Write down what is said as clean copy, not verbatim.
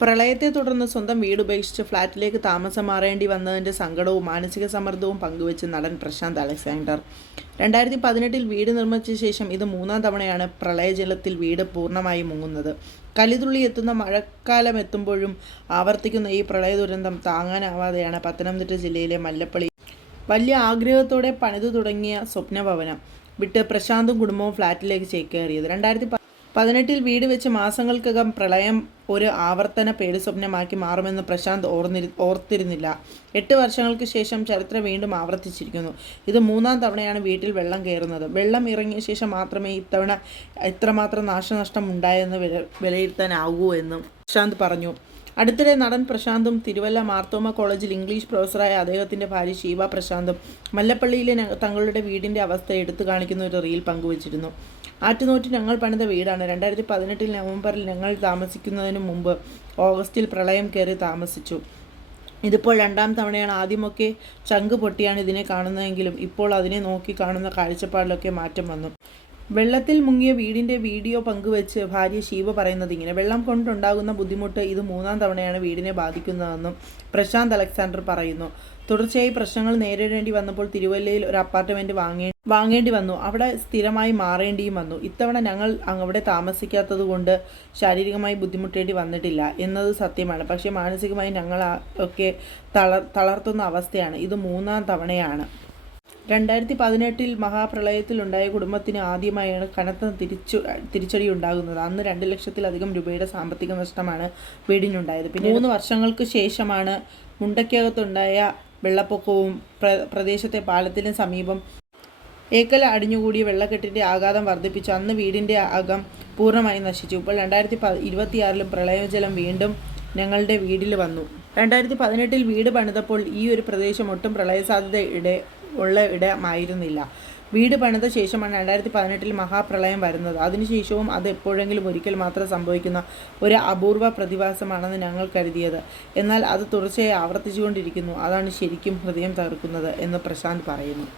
പ്രളയത്തെ തുടർന്ന് സ്വന്തം വീട് ഉപേക്ഷിച്ച് ഫ്ളാറ്റിലേക്ക് താമസം മാറേണ്ടി വന്നതിൻ്റെ സങ്കടവും മാനസിക സമ്മർദ്ദവും പങ്കുവച്ച് നടൻ പ്രശാന്ത് അലക്സാണ്ടർ. 2018 വീട് നിർമ്മിച്ച ശേഷം ഇത് 3-ാം തവണയാണ് പ്രളയജലത്തിൽ വീട് പൂർണ്ണമായി മുങ്ങുന്നത്. കലിതുള്ളി എത്തുന്ന മഴക്കാലമെത്തുമ്പോഴും ആവർത്തിക്കുന്ന ഈ പ്രളയ ദുരന്തം താങ്ങാനാവാതെയാണ് പത്തനംതിട്ട ജില്ലയിലെ മല്ലപ്പള്ളി വലിയ ആഗ്രഹത്തോടെ പണിതു തുടങ്ങിയ സ്വപ്നഭവനം വിട്ട് പ്രശാന്തും കുടുംബവും ഫ്ളാറ്റിലേക്ക് ചേക്കേറിയത്. 2018 വീട് വെച്ച് മാസങ്ങൾക്കകം പ്രളയം ഒരു ആവർത്തന പേടിസ്വപ്നമാക്കി മാറുമെന്ന് പ്രശാന്ത് ഓർത്തിരുന്നില്ല. 8 വർഷങ്ങൾക്ക് ശേഷം ചരിത്രം വീണ്ടും ആവർത്തിച്ചിരിക്കുന്നു. ഇത് 3-ാം തവണയാണ് വീട്ടിൽ വെള്ളം കയറുന്നത്. വെള്ളം ഇറങ്ങിയ ശേഷം മാത്രമേ ഇത്തവണ എത്രമാത്രം നാശനഷ്ടം ഉണ്ടായെന്ന് വിലയിരുത്താനാകൂ എന്നും പ്രശാന്ത് പറഞ്ഞു. അടുത്തിടെ നടൻ പ്രശാന്തും തിരുവല്ല മാർത്തോമ കോളേജിൽ ഇംഗ്ലീഷ് പ്രൊഫസറായ അദ്ദേഹത്തിൻ്റെ ഭാര്യ ഷീബ പ്രശാന്തും മല്ലപ്പള്ളിയിലെ തങ്ങളുടെ വീടിൻ്റെ അവസ്ഥ എടുത്തു കാണിക്കുന്ന ഒരു റീൽ പങ്കുവച്ചിരുന്നു. ആറ്റുനോറ്റ് ഞങ്ങൾ പണിത വീടാണ്. 2018 നവംബറിൽ ഞങ്ങൾ താമസിക്കുന്നതിന് മുമ്പ് ഓഗസ്റ്റിൽ പ്രളയം കയറി താമസിച്ചു. ഇതിപ്പോൾ 2-ാം തവണയാണ്. ആദ്യമൊക്കെ ചങ്ക് പൊട്ടിയാണ് ഇതിനെ കാണുന്നതെങ്കിലും ഇപ്പോൾ അതിനെ നോക്കി കാണുന്ന കാഴ്ചപ്പാടിലൊക്കെ മാറ്റം വന്നു. വെള്ളത്തിൽ മുങ്ങിയ വീടിൻ്റെ വീഡിയോ പങ്കുവെച്ച് ഭാര്യ ഷീബ പറയുന്നത് ഇങ്ങനെ: വെള്ളം കൊണ്ടുണ്ടാകുന്ന ബുദ്ധിമുട്ട് ഇത് 3-ാം തവണയാണ് വീടിനെ ബാധിക്കുന്നതെന്നും പ്രശാന്ത് അലക്സാണ്ടർ പറയുന്നു. തുടർച്ചയായി പ്രശ്നങ്ങൾ നേരിടേണ്ടി വന്നപ്പോൾ തിരുവല്ലയിൽ ഒരു അപ്പാർട്ട്മെൻറ്റ് വാങ്ങേണ്ടി വന്നു. അവിടെ സ്ഥിരമായി മാറേണ്ടിയും വന്നു. ഇത്തവണ ഞങ്ങൾ അവിടെ താമസിക്കാത്തതുകൊണ്ട് ശാരീരികമായി ബുദ്ധിമുട്ടേണ്ടി വന്നിട്ടില്ല എന്നത് സത്യമാണ്. പക്ഷേ മാനസികമായി ഞങ്ങൾ ഒക്കെ തളർത്തുന്ന അവസ്ഥയാണ്. ഇത് 3-ാം തവണയാണ്. 2018 മഹാപ്രളയത്തിലുണ്ടായ കുടുംബത്തിന് ആദ്യമായാണ് കനത്ത തിരിച്ചടി ഉണ്ടാകുന്നത്. അന്ന് 2 ലക്ഷത്തിലധികം രൂപയുടെ സാമ്പത്തിക നഷ്ടമാണ് വീടിനുണ്ടായത്. പിന്നെ 3 വർഷങ്ങൾക്ക് ശേഷമാണ് മുണ്ടയ്ക്കകത്തുണ്ടായ വെള്ളപ്പൊക്കവും പ്രദേശത്തെ പാലത്തിന് സമീപം ഏക്കൽ അടിഞ്ഞുകൂടിയ വെള്ളക്കെട്ടിൻ്റെ ആഘാതം വർദ്ധിപ്പിച്ചു. അന്ന് വീടിൻ്റെ അകം പൂർണ്ണമായി നശിച്ചു. ഇപ്പോൾ 2026 പ്രളയജലം വീണ്ടും ഞങ്ങളുടെ വീട്ടിൽ വന്നു. 2018 വീട് പണിതപ്പോൾ ഈ ഒരു പ്രദേശം ഒട്ടും പ്രളയസാധ്യത ഉള്ള ഇടമായിരുന്നില്ല. വീട് പണിത ശേഷമാണ് 2018 മഹാപ്രളയം വരുന്നത്. അതിനുശേഷവും അത് എപ്പോഴെങ്കിലും ഒരിക്കൽ മാത്രം സംഭവിക്കുന്ന ഒരു അപൂർവ പ്രതിഭാസമാണെന്ന് ഞങ്ങൾ കരുതിയത്. എന്നാൽ അത് തുടർച്ചയായി ആവർത്തിച്ചുകൊണ്ടിരിക്കുന്നു. അതാണ് ശരിക്കും ഹൃദയം തകർക്കുന്നത് എന്ന് പ്രശാന്ത് പറയുന്നു.